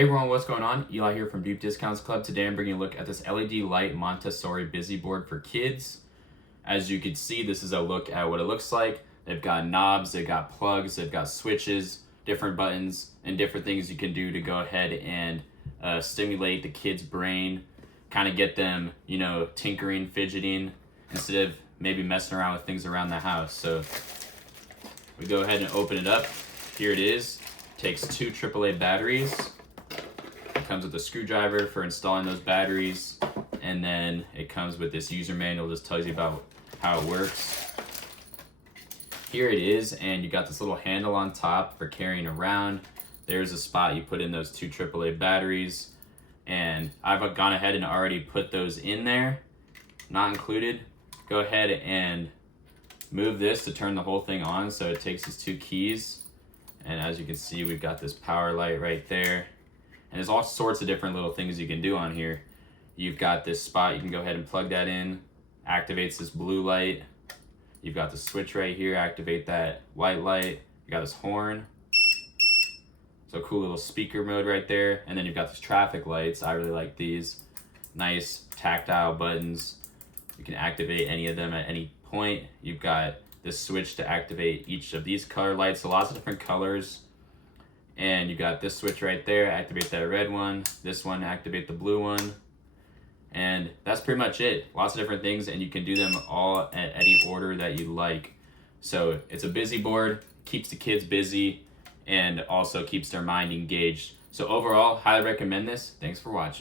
Hey everyone, what's going on? Eli here from Deep Discounts Club. Today I'm bringing a look at this LED light Montessori busy board for kids. As you can see, this is a look at what it looks like. They've got knobs, they've got plugs, they've got switches, different buttons, and different things you can do to go ahead and stimulate the kid's brain, kind of get them, tinkering, fidgeting, instead of maybe messing around with things around the house. So we go ahead and open it up. Here it is. Takes two AAA batteries. Comes with a screwdriver for installing those batteries, and then it comes with this user manual. Just tells you about how it works. Here it is, and you got this little handle on top for carrying around. There's a spot you put in those two AAA batteries, and I've gone ahead and already put those in there, not included. Go ahead and move this to turn the whole thing on. So it takes these two keys, and as you can see, we've got this power light right there. And there's all sorts of different little things you can do on here. You've got this spot, you can go ahead and plug that in, activates this blue light. You've got the switch right here, activate that white light. You got this horn. So cool little speaker mode right there. And then you've got these traffic lights. I really like these. Nice tactile buttons. You can activate any of them at any point. You've got this switch to activate each of these color lights. So lots of different colors. And you got this switch right there, activate that red one. This one, activate the blue one. And that's pretty much it. Lots of different things, and you can do them all at any order that you like. So it's a busy board, keeps the kids busy, and also keeps their mind engaged. So overall, highly recommend this. Thanks for watching.